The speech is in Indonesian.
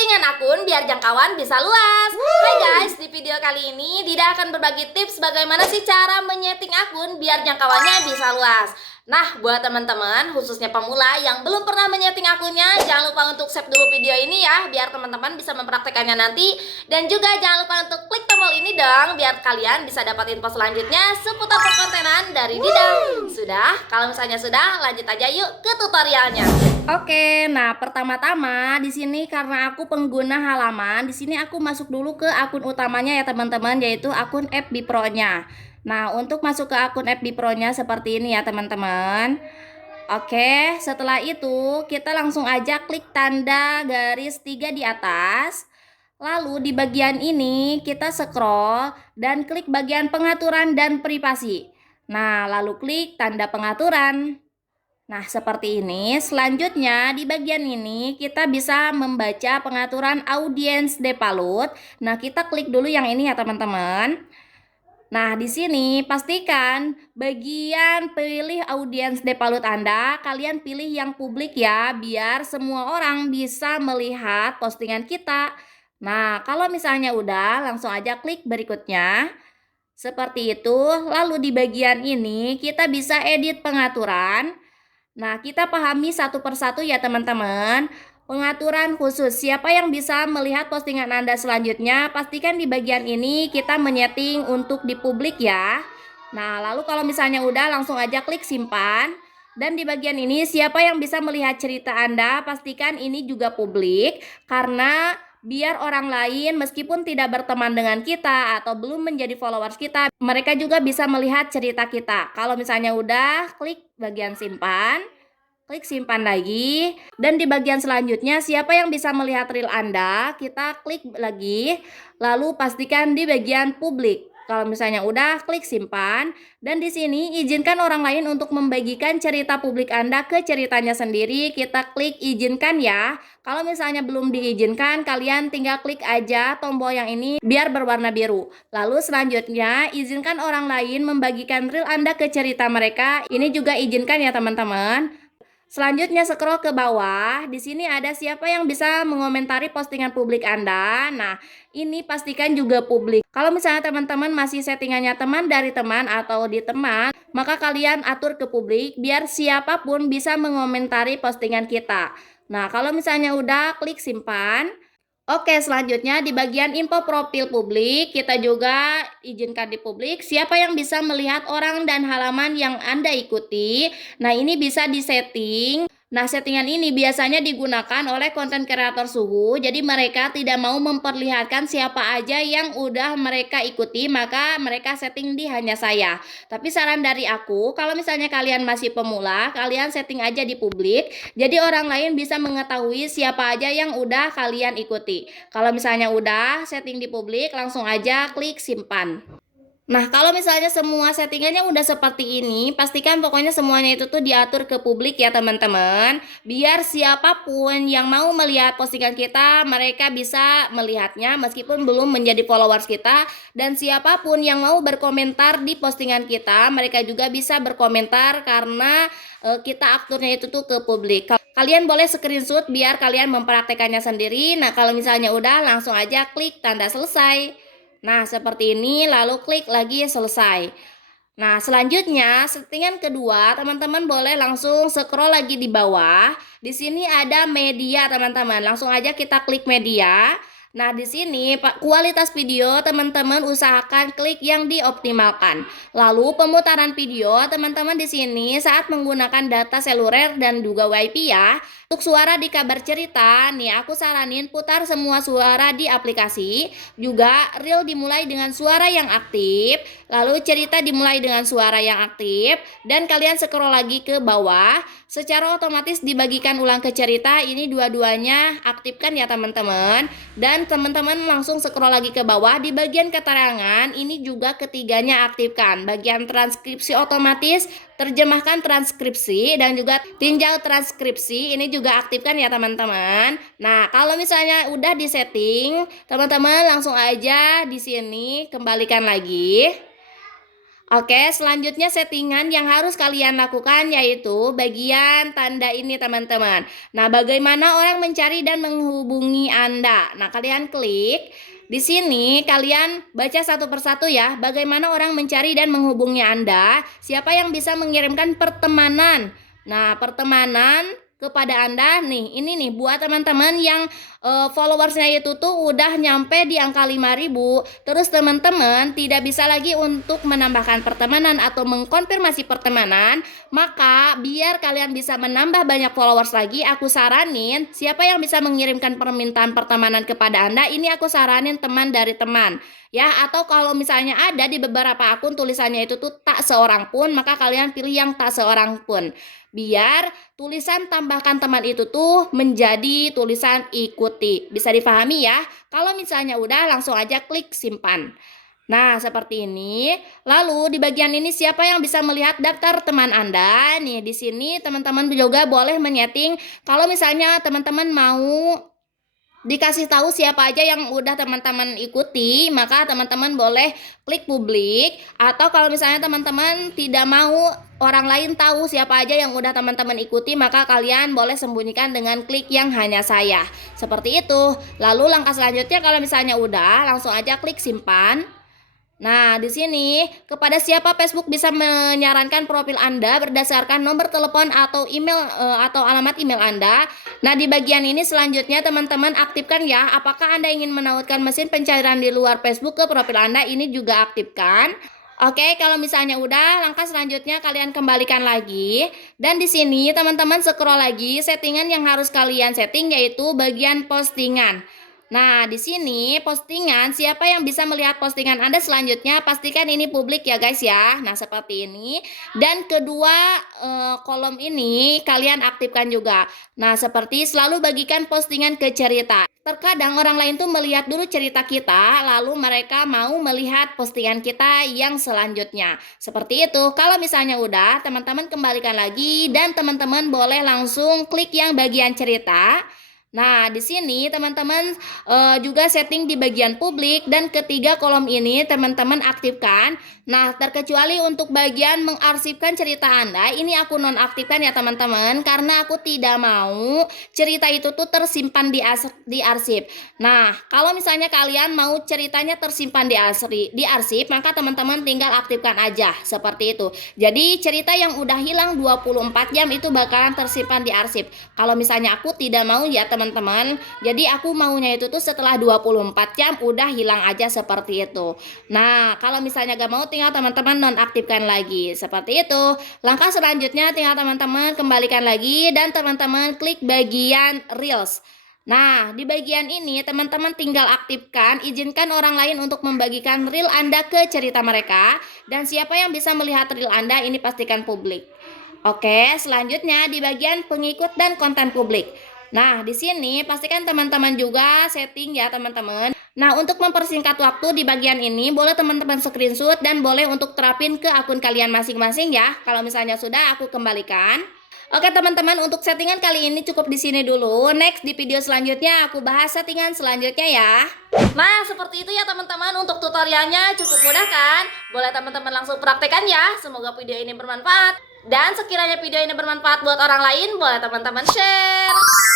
settingan akun biar jangkauan bisa luas. Hai guys, di video kali ini Dida akan berbagi tips bagaimana sih cara menyeting akun biar jangkauannya bisa luas. Nah, buat teman-teman, khususnya pemula yang belum pernah menyeting akunnya, jangan lupa untuk save dulu video ini ya, biar teman-teman bisa mempraktekannya nanti. Dan juga jangan lupa untuk klik tombol ini dong, biar kalian bisa dapat info selanjutnya seputar perkontenan dari Dida. Sudah? Kalau misalnya sudah, lanjut aja yuk ke tutorialnya. Oke, nah pertama-tama di sini karena aku pengguna halaman, di sini aku masuk dulu ke akun utamanya ya teman-teman, yaitu akun FB Pro-nya. Nah, untuk masuk ke akun FB Pro-nya seperti ini ya teman-teman. Oke, setelah itu kita langsung aja klik tanda garis 3 di atas. Lalu di bagian ini kita scroll dan klik bagian pengaturan dan privasi. Nah, lalu klik tanda pengaturan. Nah, seperti ini. Selanjutnya, di bagian ini kita bisa membaca pengaturan audiens default. Nah, kita klik dulu yang ini ya, teman-teman. Nah, di sini pastikan bagian pilih audiens default Anda, kalian pilih yang publik ya, biar semua orang bisa melihat postingan kita. Nah, kalau misalnya udah, langsung aja klik berikutnya. Seperti itu. Lalu di bagian ini kita bisa edit pengaturan. Nah, kita pahami satu persatu ya teman-teman. Pengaturan khusus, siapa yang bisa melihat postingan Anda selanjutnya, pastikan di bagian ini kita menyeting untuk di publik ya. Nah, lalu kalau misalnya udah, langsung aja klik simpan. Dan di bagian ini, siapa yang bisa melihat cerita Anda, pastikan ini juga publik. Karena biar orang lain meskipun tidak berteman dengan kita atau belum menjadi followers kita, mereka juga bisa melihat cerita kita. Kalau misalnya udah, klik bagian simpan. Klik simpan lagi, dan di bagian selanjutnya siapa yang bisa melihat reel Anda, kita klik lagi, lalu pastikan di bagian publik. Kalau misalnya udah, klik simpan, dan di sini izinkan orang lain untuk membagikan cerita publik Anda ke ceritanya sendiri, kita klik izinkan ya. Kalau misalnya belum diizinkan, kalian tinggal klik aja tombol yang ini biar berwarna biru. Lalu selanjutnya, izinkan orang lain membagikan reel Anda ke cerita mereka, ini juga izinkan ya teman-teman. Selanjutnya scroll ke bawah. Di sini ada siapa yang bisa mengomentari postingan publik Anda. Nah, ini pastikan juga publik. Kalau misalnya teman-teman masih settingannya teman dari teman atau di teman, maka kalian atur ke publik biar siapapun bisa mengomentari postingan kita. Nah, kalau misalnya udah, klik simpan. Oke, selanjutnya di bagian info profil publik, kita juga izinkan di publik siapa yang bisa melihat orang dan halaman yang Anda ikuti. Nah, ini bisa disetting. Nah, settingan ini biasanya digunakan oleh konten kreator suhu. Jadi mereka tidak mau memperlihatkan siapa aja yang udah mereka ikuti, maka mereka setting di hanya saya. Tapi saran dari aku, kalau misalnya kalian masih pemula, kalian setting aja di publik. Jadi orang lain bisa mengetahui siapa aja yang udah kalian ikuti. Kalau misalnya udah setting di publik, langsung aja klik simpan. Nah, kalau misalnya semua settingannya udah seperti ini, pastikan pokoknya semuanya itu tuh diatur ke publik ya teman-teman. Biar siapapun yang mau melihat postingan kita, mereka bisa melihatnya meskipun belum menjadi followers kita. Dan siapapun yang mau berkomentar di postingan kita, mereka juga bisa berkomentar karena kita aturnya itu tuh ke publik. Kalian boleh screenshot biar kalian mempraktekannya sendiri. Nah, kalau misalnya udah, langsung aja klik tanda selesai. Nah, seperti ini, lalu klik lagi selesai. Nah, selanjutnya settingan kedua, teman-teman boleh langsung scroll lagi di bawah. Di sini ada media, teman-teman. Langsung aja kita klik media. Nah, di sini kualitas video teman-teman usahakan klik yang dioptimalkan. Lalu pemutaran video teman-teman di sini saat menggunakan data seluler dan juga WiFi ya. Untuk suara di kabar cerita, nih aku saranin putar semua suara di aplikasi. Juga reel dimulai dengan suara yang aktif, lalu cerita dimulai dengan suara yang aktif, dan kalian scroll lagi ke bawah. Secara otomatis dibagikan ulang ke cerita, ini dua-duanya aktifkan ya teman-teman. Dan teman-teman langsung scroll lagi ke bawah, di bagian keterangan ini juga ketiganya aktifkan. Bagian transkripsi otomatis, terjemahkan transkripsi, dan juga tinjau transkripsi ini juga aktifkan ya teman-teman. Nah, kalau misalnya udah disetting, teman-teman langsung aja di sini kembalikan lagi. Oke, selanjutnya settingan yang harus kalian lakukan yaitu bagian tanda ini teman-teman. Nah, bagaimana orang mencari dan menghubungi Anda? Nah, kalian klik. Di sini kalian baca satu persatu ya. Bagaimana orang mencari dan menghubungi Anda? Siapa yang bisa mengirimkan pertemanan? Nah, pertemanan kepada Anda nih. Ini nih buat teman-teman yang followersnya itu tuh udah nyampe di angka 5.000. Terus teman-teman tidak bisa lagi untuk menambahkan pertemanan atau mengkonfirmasi pertemanan. Maka biar kalian bisa menambah banyak followers lagi, aku saranin siapa yang bisa mengirimkan permintaan pertemanan kepada Anda, ini aku saranin teman dari teman ya. Atau kalau misalnya ada di beberapa akun tulisannya itu tuh tak seorang pun, maka kalian pilih yang tak seorang pun, biar tulisan tambahkan teman itu tuh menjadi tulisan ikuti. Bisa dipahami ya? Kalau misalnya udah, langsung aja klik simpan. Nah, seperti ini. Lalu di bagian ini siapa yang bisa melihat daftar teman Anda? Nih, di sini teman-teman juga boleh menyeting kalau misalnya teman-teman mau dikasih tahu siapa aja yang udah teman-teman ikuti, maka teman-teman boleh klik publik. Atau kalau misalnya teman-teman tidak mau orang lain tahu siapa aja yang udah teman-teman ikuti, maka kalian boleh sembunyikan dengan klik yang hanya saya. Seperti itu. Lalu langkah selanjutnya kalau misalnya udah, langsung aja klik simpan. Nah, di sini kepada siapa Facebook bisa menyarankan profil Anda berdasarkan nomor telepon atau email atau alamat email Anda. Nah, di bagian ini selanjutnya teman-teman aktifkan ya. Apakah Anda ingin menautkan mesin pencarian di luar Facebook ke profil Anda? Ini juga aktifkan. Oke, kalau misalnya udah, langkah selanjutnya kalian kembalikan lagi. Dan di sini teman-teman scroll lagi, settingan yang harus kalian setting yaitu bagian postingan. Nah, di sini postingan, siapa yang bisa melihat postingan Anda selanjutnya, pastikan ini publik ya guys ya. Nah, seperti ini. Dan kedua kolom ini kalian aktifkan juga. Nah, seperti selalu bagikan postingan ke cerita. Terkadang orang lain tuh melihat dulu cerita kita, lalu mereka mau melihat postingan kita yang selanjutnya. Seperti itu. Kalau misalnya udah, teman-teman kembalikan lagi dan teman-teman boleh langsung klik yang bagian cerita. Nah, di sini teman-teman juga setting di bagian publik, dan ketiga kolom ini teman-teman aktifkan. Nah, terkecuali untuk bagian mengarsipkan cerita Anda, ini aku nonaktifkan ya teman-teman, karena aku tidak mau cerita itu tuh tersimpan di arsip. Nah, kalau misalnya kalian mau ceritanya tersimpan di arsip, maka teman-teman tinggal aktifkan aja seperti itu. Jadi cerita yang udah hilang 24 jam itu bakalan tersimpan di arsip. Kalau misalnya aku tidak mau ya teman-teman, jadi aku maunya itu tuh setelah 24 jam udah hilang aja seperti itu. Nah, kalau misalnya gak mau, tinggal teman-teman nonaktifkan lagi seperti itu. Langkah selanjutnya tinggal teman-teman kembalikan lagi dan teman-teman klik bagian Reels. Nah, di bagian ini teman-teman tinggal aktifkan, izinkan orang lain untuk membagikan reel Anda ke cerita mereka, dan siapa yang bisa melihat reel Anda ini pastikan publik. Oke, selanjutnya di bagian pengikut dan konten publik. Nah, di sini pastikan teman-teman juga setting ya teman-teman. Nah, untuk mempersingkat waktu di bagian ini, boleh teman-teman screenshot dan boleh untuk terapin ke akun kalian masing-masing ya. Kalau misalnya sudah, aku kembalikan. Oke teman-teman, untuk settingan kali ini cukup di sini dulu. Next di video selanjutnya aku bahas settingan selanjutnya ya. Nah, seperti itu ya teman-teman, untuk tutorialnya cukup mudah kan? Boleh teman-teman langsung praktekkan ya. Semoga video ini bermanfaat. Dan sekiranya video ini bermanfaat buat orang lain, boleh teman-teman share.